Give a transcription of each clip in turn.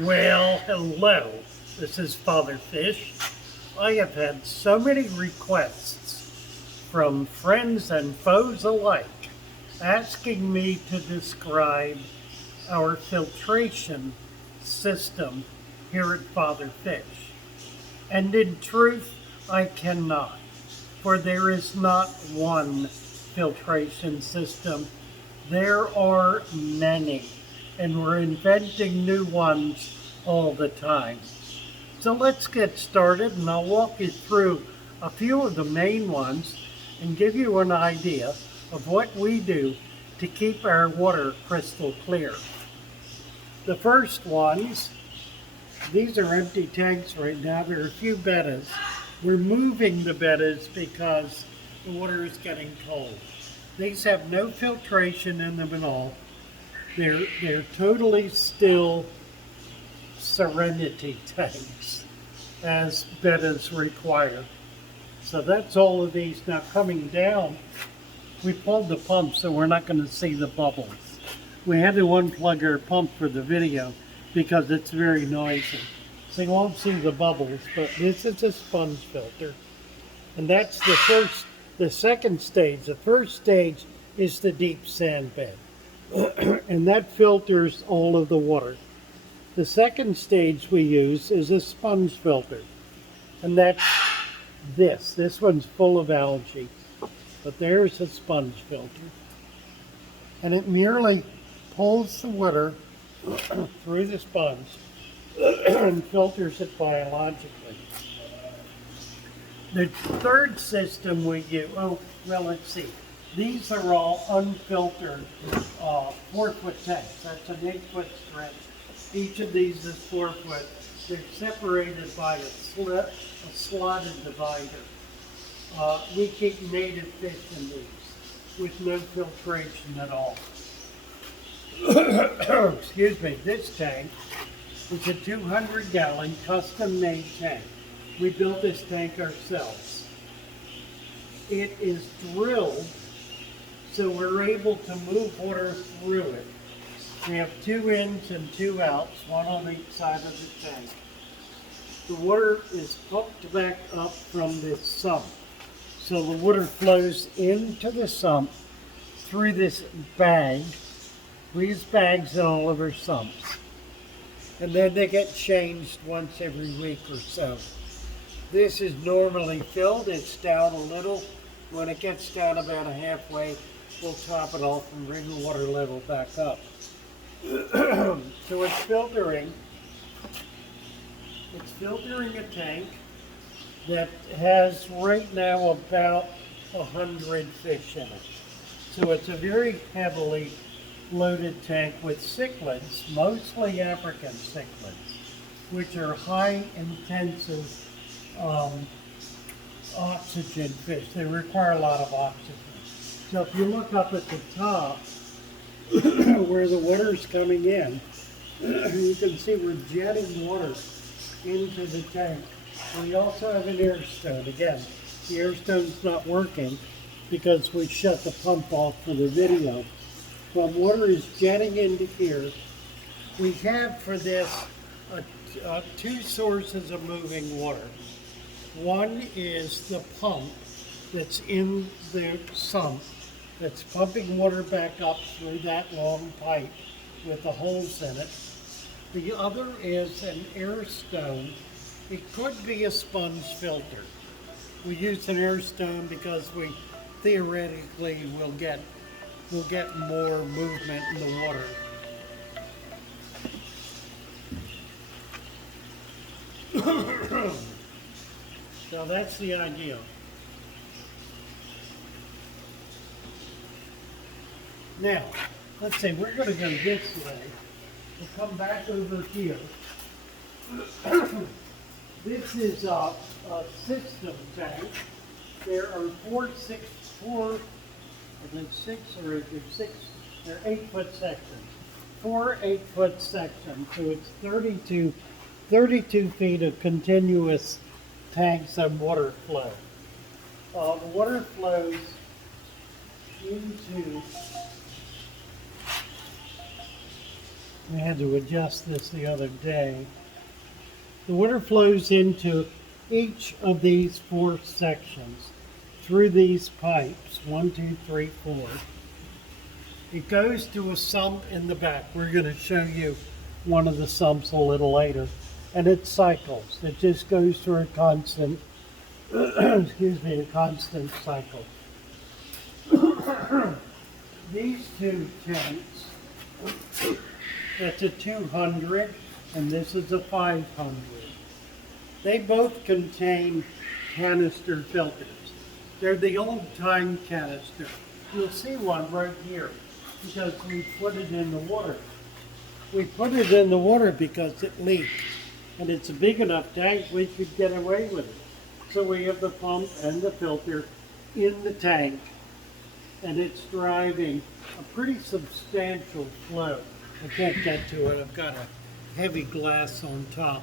Well, hello. This is Father Fish. I have had so many requests from friends and foes alike asking me to describe our filtration system here at Father Fish. And in truth, I cannot, for there is not one filtration system. There are many, and we're inventing new ones all the time. So let's get started, and I'll walk you through a few of the main ones and give you an idea of what we do to keep our water crystal clear. The first ones, these are empty tanks right now. There are a few bettas. We're moving the bettas because the water is getting cold. These have no filtration in them at all. They're totally still Serenity tanks, as bettas require. So that's all of these. Now coming down, we pulled the pump so we're not going to see the bubbles. We had to unplug our pump for the video because it's very noisy. So you won't see the bubbles, but this is a sponge filter. And that's the second stage. The first stage is the deep sand bed. And that filters all of the water. The second stage we use is a sponge filter. And that's this. This one's full of algae. But there's a sponge filter. And it merely pulls the water through the sponge and filters it biologically. The third system we use, let's see. These are all unfiltered 4-foot tanks. That's an 8-foot stretch. Each of these is 4 foot. They're separated by a slotted divider. We keep native fish in these with no filtration at all. Excuse me, this tank is a 200-gallon custom-made tank. We built this tank ourselves. It is drilled so we're able to move water through it. We have 2 ins and 2 outs, one on each side of the tank. The water is hooked back up from this sump. So the water flows into the sump through this bag. We use bags in all of our sumps. And then they get changed once every week or so. This is normally filled. It's down a little. When it gets down about halfway, we'll top it off and bring the water level back up. So it's filtering a tank that has right now about 100 fish in it. So it's a very heavily loaded tank with cichlids, mostly African cichlids, which are high intensive oxygen fish. They require a lot of oxygen. So if you look up at the top where the water is coming in, you can see we're jetting water into the tank. We also have an air stone. Again, the air stone's not working because we shut the pump off for the video. But water is jetting into here. We have for this 2 sources of moving water. One is the pump that's in the sump that's pumping water back up through that long pipe with the holes in it. The other is an air stone. It could be a sponge filter. We use an air stone because we theoretically will get more movement in the water. So that's the idea. Now, let's say we're going to go this way. We'll come back over here. This is a system tank. There are 8-foot sections. 4 8-foot sections. So it's 32 feet of continuous tanks of water flow. The water flows into I had to adjust this the other day. The water flows into each of these 4 sections through these pipes, 1, 2, 3, 4. It goes to a sump in the back. We're going to show you one of the sumps a little later. And it cycles. It just goes through a constant, excuse me, a constant cycle. These 2 tanks, that's a 200 and this is a 500. They both contain canister filters. They're the old-time canister. You'll see one right here because we put it in the water. We put it in the water because it leaked. And it's a big enough tank we could get away with it. So we have the pump and the filter in the tank, and it's driving a pretty substantial flow. I can't get to it. I've got a heavy glass on top.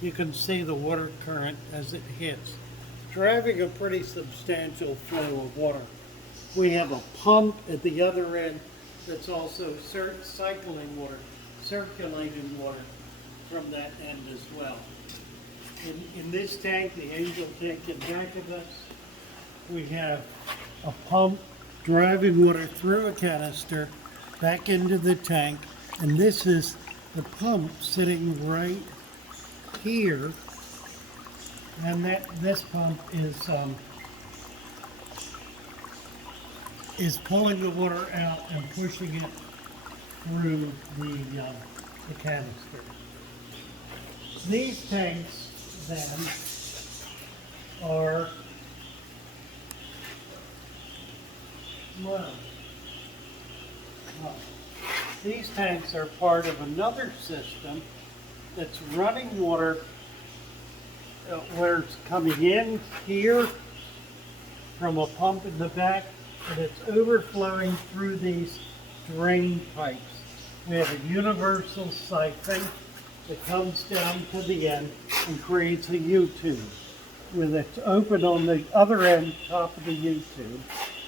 You can see the water current as it hits. Driving a pretty substantial flow of water. We have a pump at the other end that's also cycling water, circulating water from that end as well. In this tank, the Angel tank in back of us, we have a pump driving water through a canister back into the tank, and this is the pump sitting right here, and this pump is pulling the water out and pushing it through the canister. These tanks then are, these tanks are part of another system that's running water where it's coming in here from a pump in the back, and it's overflowing through these drain pipes. We have a universal siphon that comes down to the end and creates a U-tube with it open on the other end, top of the U-tube.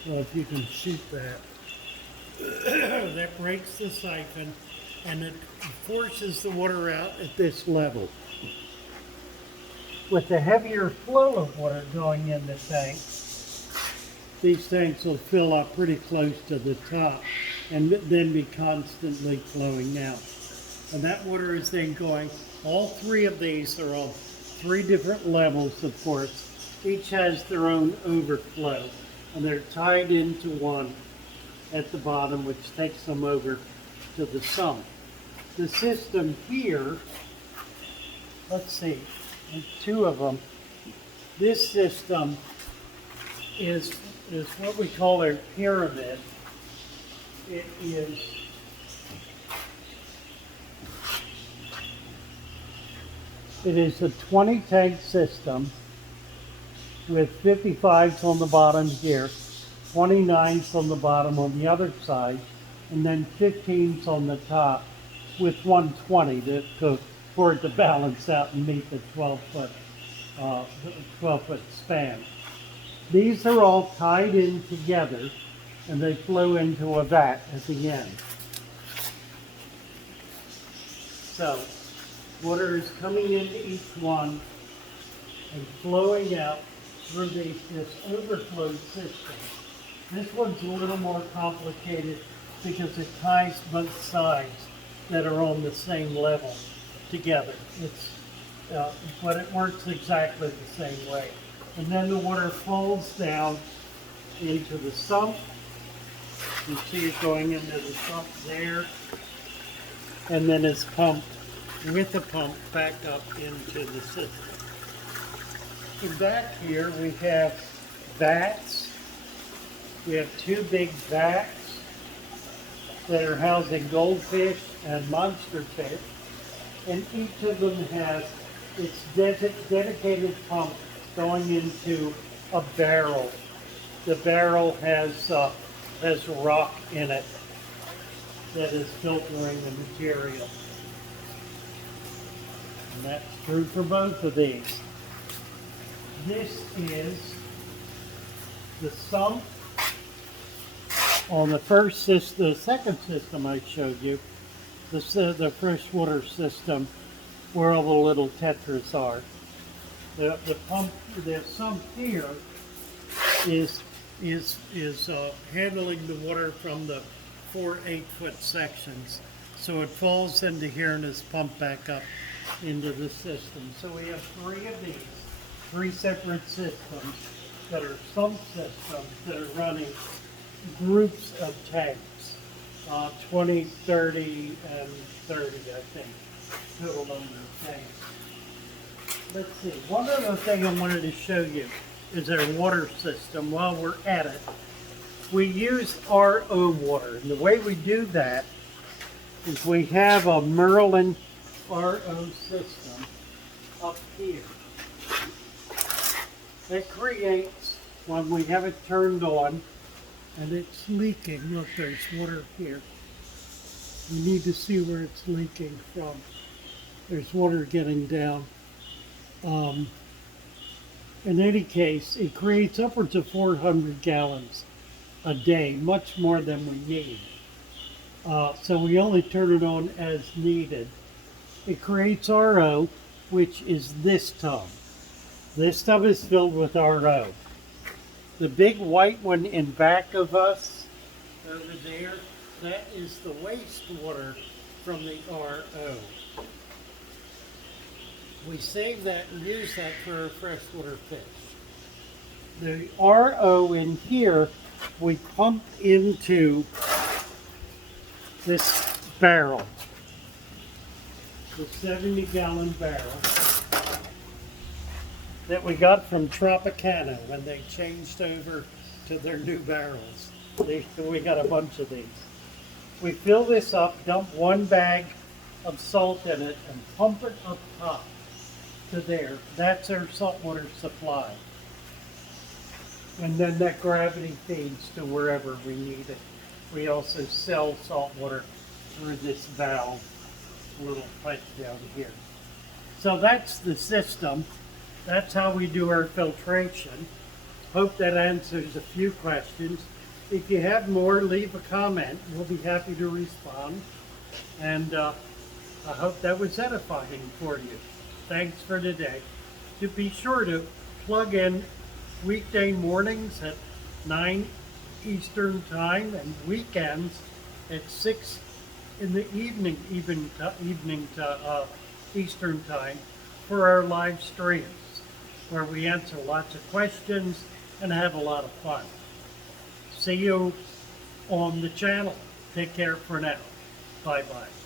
Well, if you can shoot that. That breaks the siphon and it forces the water out at this level. With the heavier flow of water going in the tank, these tanks will fill up pretty close to the top and then be constantly flowing out. And that water is then going, all 3 of these are on 3 different levels, of course. Each has their own overflow, and they're tied into one at the bottom, which takes them over to the sump. The system here, let's see, there's 2 of them. This system is what we call a pyramid. It is a 20 tank system with 55s on the bottom here, 29s on the bottom on the other side, and then 15s on the top with 120 for it to balance out and meet the 12-foot span. These are all tied in together and they flow into a vat at the end. So water is coming into each one and flowing out through this overflow system. This one's a little more complicated because it ties both sides that are on the same level together. But it works exactly the same way. And then the water falls down into the sump. You see it going into the sump there, and then it's pumped with the pump back up into the system. And back here we have vats. We have 2 big vats that are housing goldfish and monster fish, and each of them has its dedicated pump going into a barrel. The barrel has rock in it that is filtering the material. And that's true for both of these. This is the sump on the second system I showed you. the freshwater system where all the little tetras are. The pump, the sump here is handling the water from the 4 8-foot sections. So it falls into here and is pumped back up into the system. So we have 3 of these, 3 separate systems that are sump systems that are running groups of tanks, 20, 30, and 30, I think, total number of tanks. Let's see, one other thing I wanted to show you is our water system. While we're at it, we use RO water, and the way we do that is we have a Merlin RO system up here. It creates, when we have it turned on, and it's leaking. Look, there's water here. You need to see where it's leaking from. There's water getting down. In any case, it creates upwards of 400 gallons a day, much more than we need. So we only turn it on as needed. It creates RO, which is this tub. This tub is filled with RO. The big white one in back of us, over there, that is the wastewater from the RO. We save that and use that for our freshwater fish. The RO in here, we pump into this barrel, the 70-gallon barrel that we got from Tropicana when they changed over to their new barrels. We got a bunch of these. We fill this up, dump 1 bag of salt in it, and pump it up top to there. That's our saltwater supply. And then that gravity feeds to wherever we need it. We also sell saltwater through this valve, little pipe down here. So that's the system. That's how we do our filtration. Hope that answers a few questions. If you have more, leave a comment. We'll be happy to respond. And I hope that was edifying for you. Thanks for today. To be sure to plug in weekday mornings at 9 Eastern Time and weekends at 6 in the evening, Eastern Time for our live streams, where we answer lots of questions and have a lot of fun. See you on the channel. Take care for now. Bye-bye.